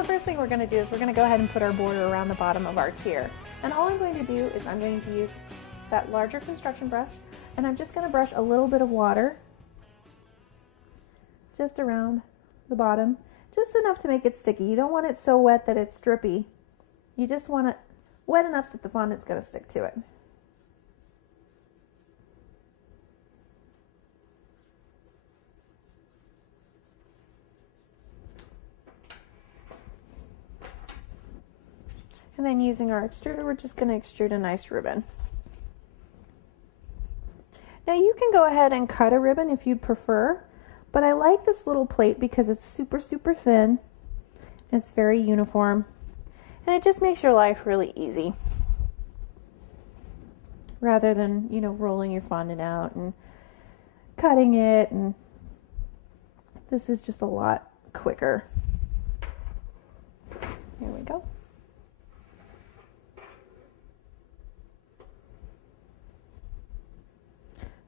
the first thing we're going to do is we're going to go ahead and put our border around the bottom of our tier. And all I'm going to do is I'm going to use that larger construction brush, and I'm just going to brush a little bit of water just around the bottom, just enough to make it sticky. You don't want it so wet that it's drippy. You just want it wet enough that the fondant's going to stick to it. And then using our extruder, we're just going to extrude a nice ribbon. Now you can go ahead and cut a ribbon if you'd prefer, but I like this little plate because it's super, super thin. It's very uniform, and it just makes your life really easy. Rather than, you know, rolling your fondant out and cutting it, and this is just a lot quicker. Here we go.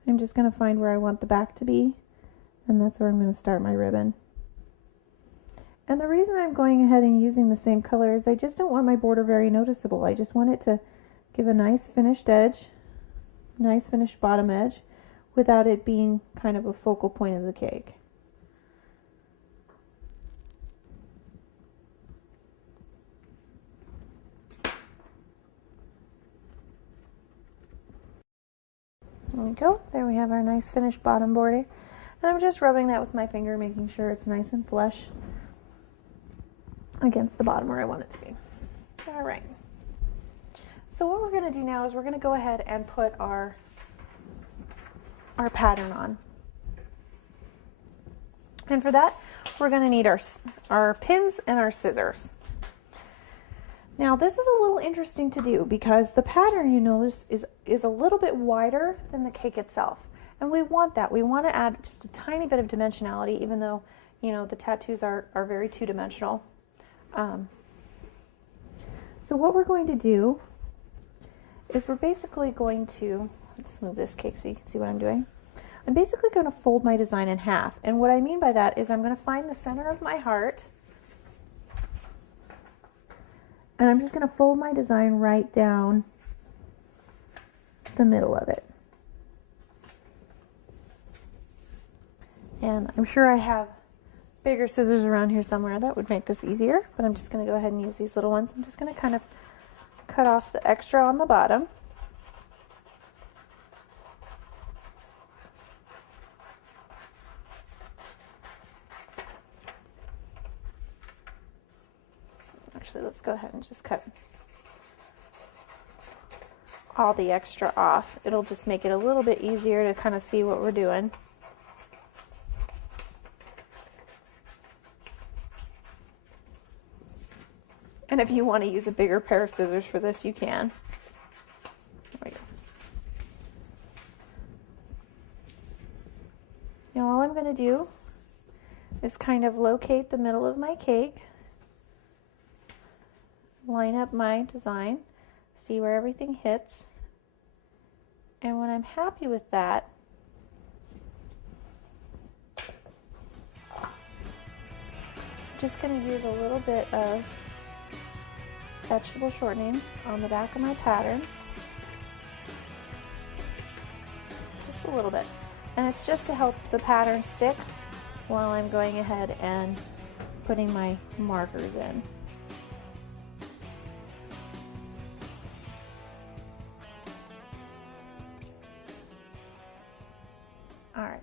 I'm just going to find where I want the back to be, and that's where I'm going to start my ribbon. And the reason I'm going ahead and using the same color is I just don't want my border very noticeable. I just want it to give a nice finished edge, nice finished bottom edge, without it being kind of a focal point of the cake. There we go. There we have our nice finished bottom border. And I'm just rubbing that with my finger, making sure it's nice and flush against the bottom where I want it to be. All right. So what we're going to do now is we're going to go ahead and put our pattern on. And for that, we're going to need our pins and our scissors. Now this is a little interesting to do because the pattern, you notice, is a little bit wider than the cake itself. And we want that. We want to add just a tiny bit of dimensionality, even though, you know, the tattoos are very two-dimensional. So what we're going to do is we're basically going to, let's move this cake so you can see what I'm doing. I'm basically going to fold my design in half. And what I mean by that is I'm going to find the center of my heart, and I'm just going to fold my design right down the middle of it. And I'm sure I have bigger scissors around here somewhere that would make this easier, but I'm just going to go ahead and use these little ones. I'm just going to kind of cut off the extra on the bottom. Actually, let's go ahead and just cut all the extra off. It'll just make it a little bit easier to kind of see what we're doing. And if you want to use a bigger pair of scissors for this, you can. There we go. Now all I'm going to do is kind of locate the middle of my cake, line up my design, see where everything hits, and when I'm happy with that, I'm just going to use a little bit of vegetable shortening on the back of my pattern, just a little bit, and it's just to help the pattern stick while I'm going ahead and putting my markers in. All right,